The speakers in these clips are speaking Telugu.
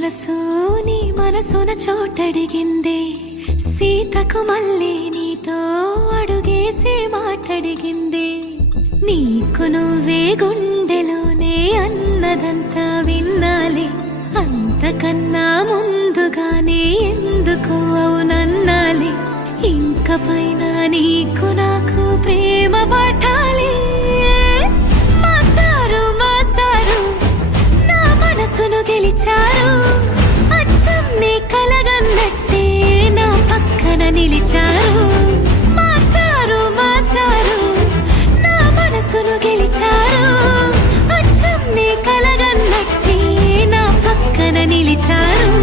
మనసు నీ మనసున చోటడిగిందే సీతకు మళ్ళీ నీతో అడుగేసి మాటడిగిందే నీకు నువ్వే గుండెలోనే అన్నదంతా విన్నాలే అంతకన్నా ముందుగానే ఎందుకు అవునన్నాలే ఇంక పైన నీకు నాకు ప్రేమ పాఠాలే మాస్టారు మాస్టారు నా మనసును గెలిచారు అచ్చం నీ కలగన్నట్టే నా పక్కన నిలిచారు మాస్టారు మాస్టారు నా మనసును గెలిచారు అచ్చం నీ కలగన్నట్టే నా పక్కన నిలిచారు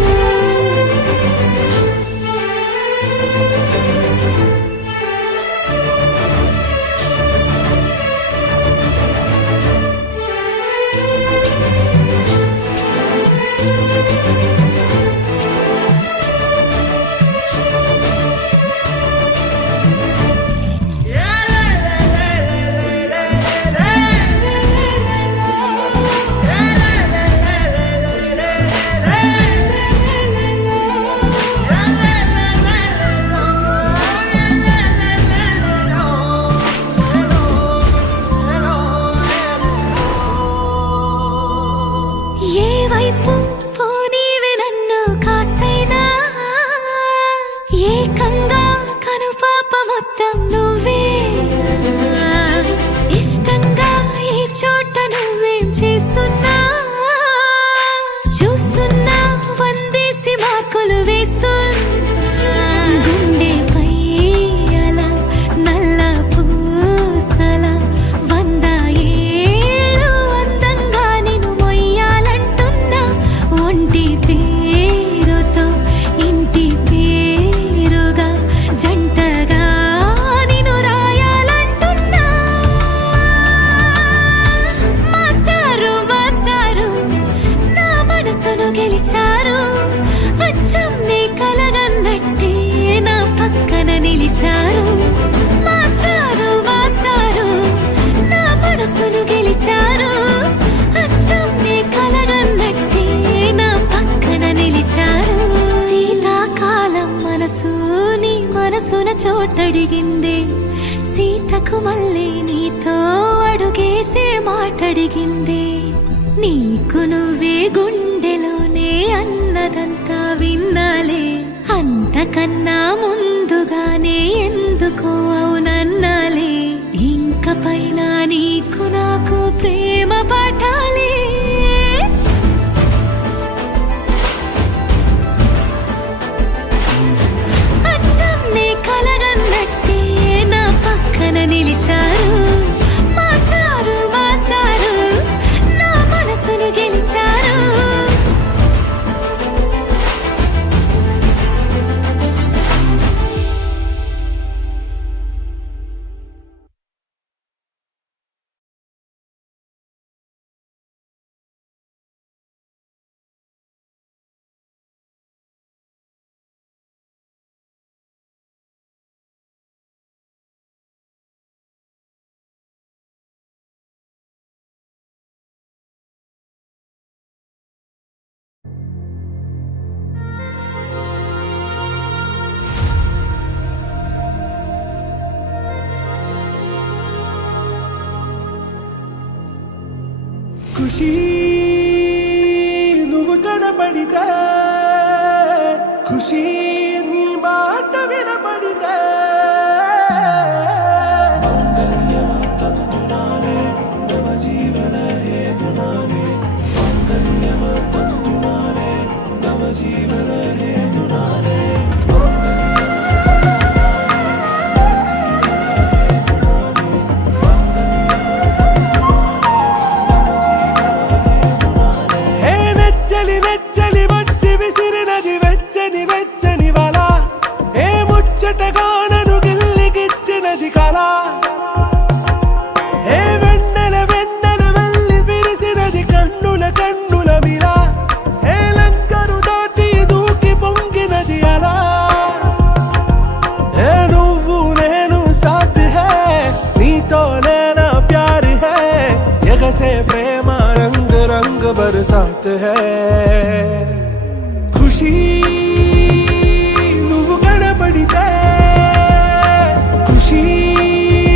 చోటడిగిందే సీతకు మళ్ళీ నీతో అడుగేసే మాటడిగిందే నీకు నువ్వే గుండెలోనే అన్నదంతా విన్నాలే అంతకన్నా ముందుగానే ఎందుకు అవునన్నాలే ఇంక పైన నీకు నాకు ప్రేమ పాఠాలే నిలిచారు మాస్టారు మాస్టారు నా మనసును గెలిచారు ఖుషీ నువ్వు కనబడితే ఖుషీ నీ మాట వినబడితే మంగళ్యమందునానే నవ జీవన హేతునానే మంగళ్యమందునానే నవ జీవన హేతునానే ముచ్చటగానను గిల్లిగిచ్చినది కళ ఏ వెన్నెల వెన్నెల వెళ్ళి విరిసినది కన్నుల కన్ను